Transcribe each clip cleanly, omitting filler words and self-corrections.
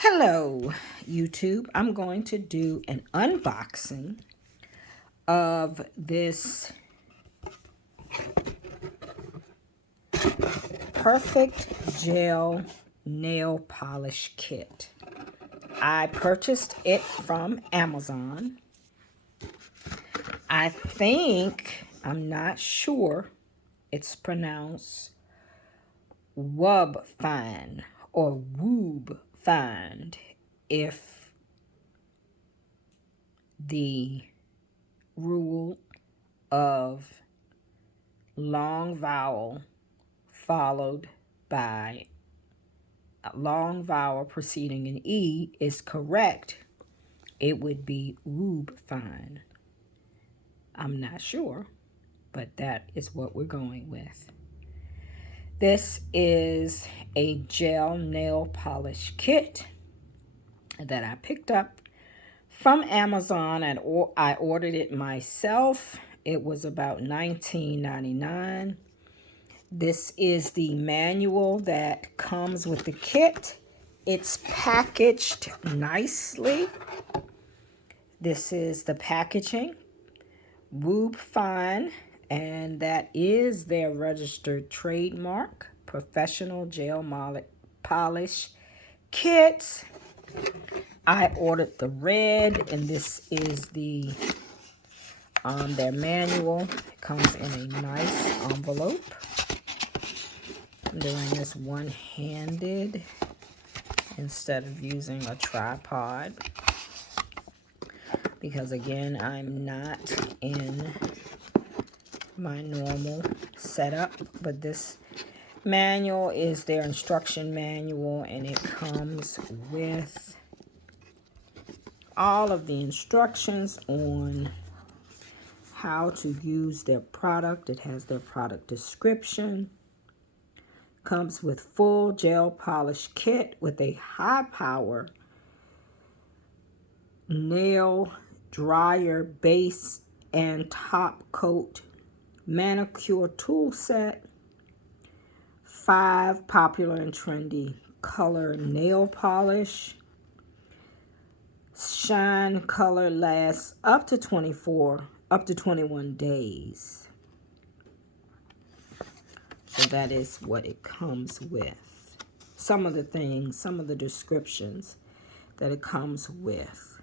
Hello, YouTube. I'm going to do an unboxing of this Perfect Gel Nail Polish Kit. I purchased it from Amazon. I'm not sure, it's pronounced Wubefine or Wubefine if the rule of long vowel followed by a long vowel preceding an E is correct, it would be Wubefine. I'm not sure, but that is what we're going with. This is a gel nail polish kit that I picked up from Amazon, and I ordered it myself. It was about $19.99. This is the manual that comes with the kit. It's packaged nicely. This is the packaging. Wubefine, and that is their registered trademark. Professional gel polish kit. I ordered the red, and this is their manual. It comes in a nice envelope. I'm doing this one-handed instead of using a tripod because, again, I'm not in my normal setup. But this manual is their instruction manual, and it comes with all of the instructions on how to use their product. It has their product description. Comes with full gel polish kit with a high power nail dryer base and top coat manicure tool set, 5 popular and trendy color nail polish. Shine color lasts up to 21 days. So that is what it comes with. Some of the descriptions that it comes with.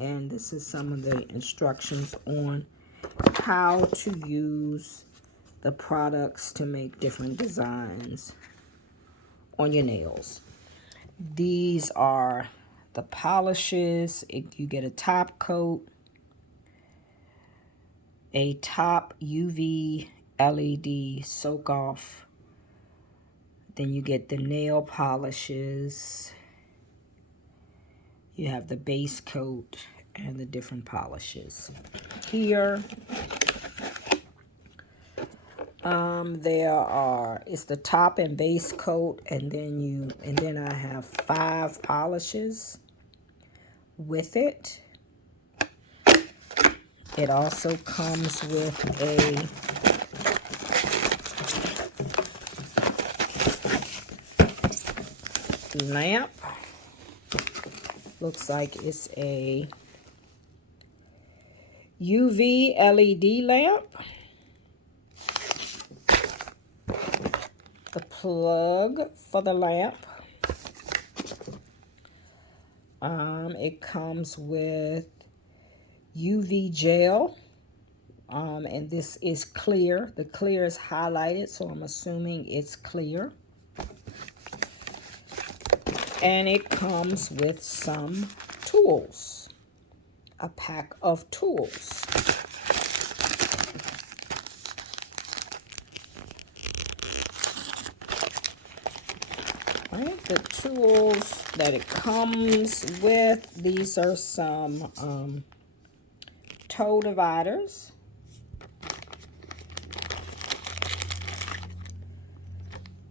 And this is some of the instructions on how to use the products to make different designs on your nails. These are the polishes. You get a top coat, a top UV LED soak off. Then you get the nail polishes. You have the base coat and the different polishes. Here, it's the top and base coat, and then I have 5 polishes with it. It also comes with a lamp. Looks like it's a UV LED lamp. The plug for the lamp. It comes with UV gel. And this is clear. The clear is highlighted, so I'm assuming it's clear. And it comes with some tools, a pack of tools. Right, the tools that it comes with, these are some toe dividers.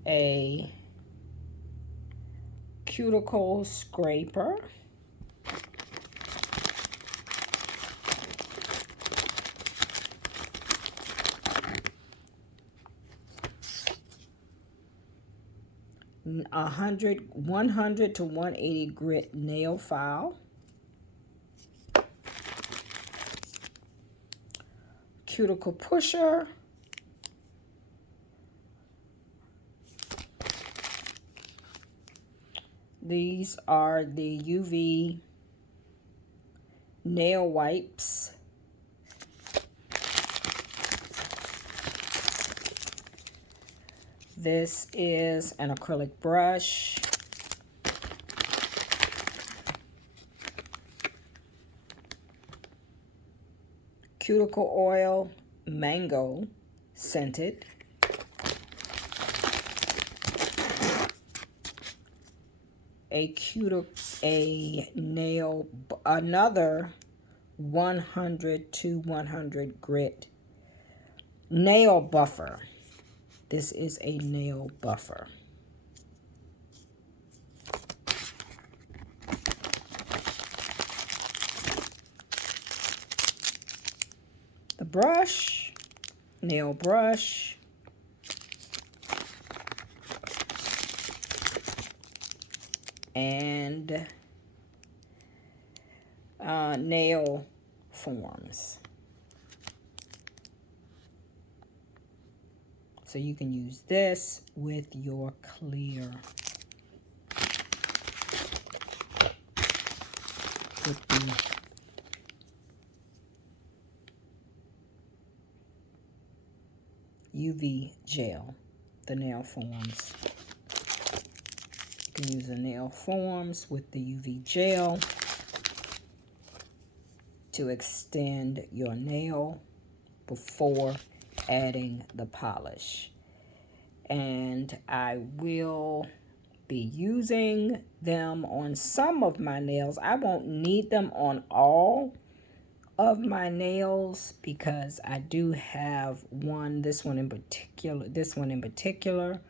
A cuticle scraper. 100 to 180 grit nail file. Cuticle pusher. These are the UV nail wipes. This is an acrylic brush. Cuticle oil, mango scented. Another 100 to 100 grit nail buffer. This is a nail buffer. The brush, nail brush. And nail forms. So you can use this with your clear. With the UV gel, the nail forms. You can use the nail forms with the UV gel to extend your nail before adding the polish. And I will be using them on some of my nails. I won't need them on all of my nails because I do have this one in particular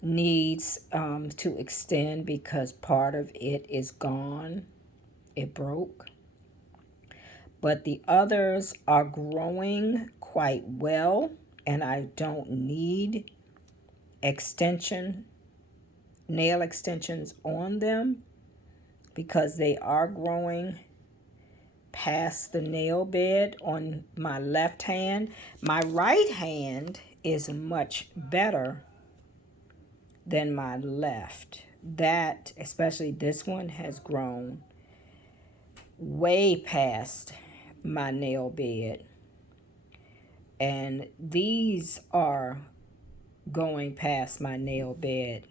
needs to extend because part of it is gone. It broke. But the others are growing quite well, and I don't need nail extensions on them because they are growing past the nail bed on my left hand. My right hand is much better than my left. That, especially this one, has grown way past my nail bed. And these are going past my nail bed.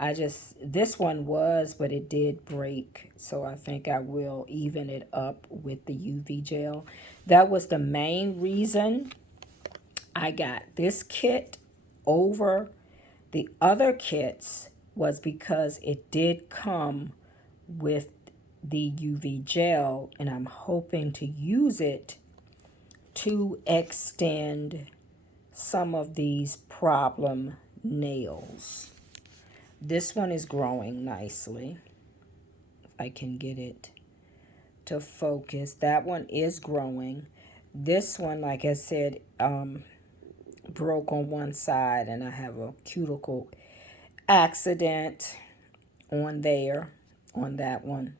This one was, but it did break. So I think I will even it up with the UV gel. That was the main reason I got this kit over the other kits, was because it did come with the UV gel, and I'm hoping to use it to extend some of these problem nails. This one is growing nicely. If I can get it to focus. That one is growing. This one, like I said, broke on one side, and I have a cuticle accident on that one.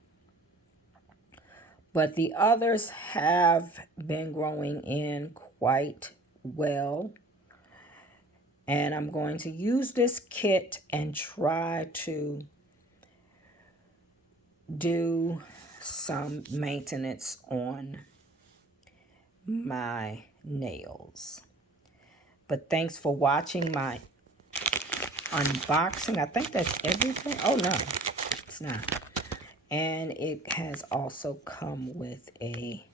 But the others have been growing in quite well. And I'm going to use this kit and try to do some maintenance on my nails. But thanks for watching my unboxing. I think that's everything. Oh, no, it's not. And it has also come with a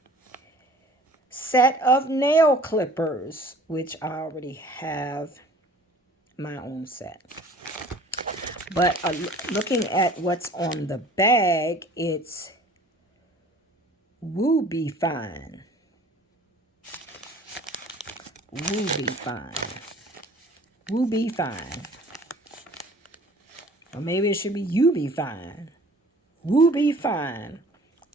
set of nail clippers, which I already have my own set. But looking at what's on the bag, it's Wubefine. Wubefine. Or maybe it should be Wubefine. Wubefine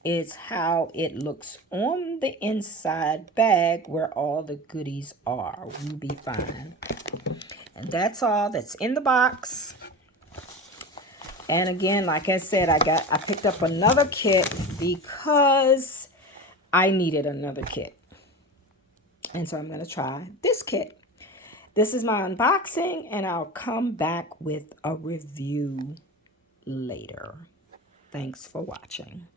is how it looks on the inside bag where all the goodies are. Wubefine. And that's all that's in the box. And again, like I said, I picked up another kit because I needed another kit. And so I'm going to try this kit. This is my unboxing, and I'll come back with a review later. Thanks for watching.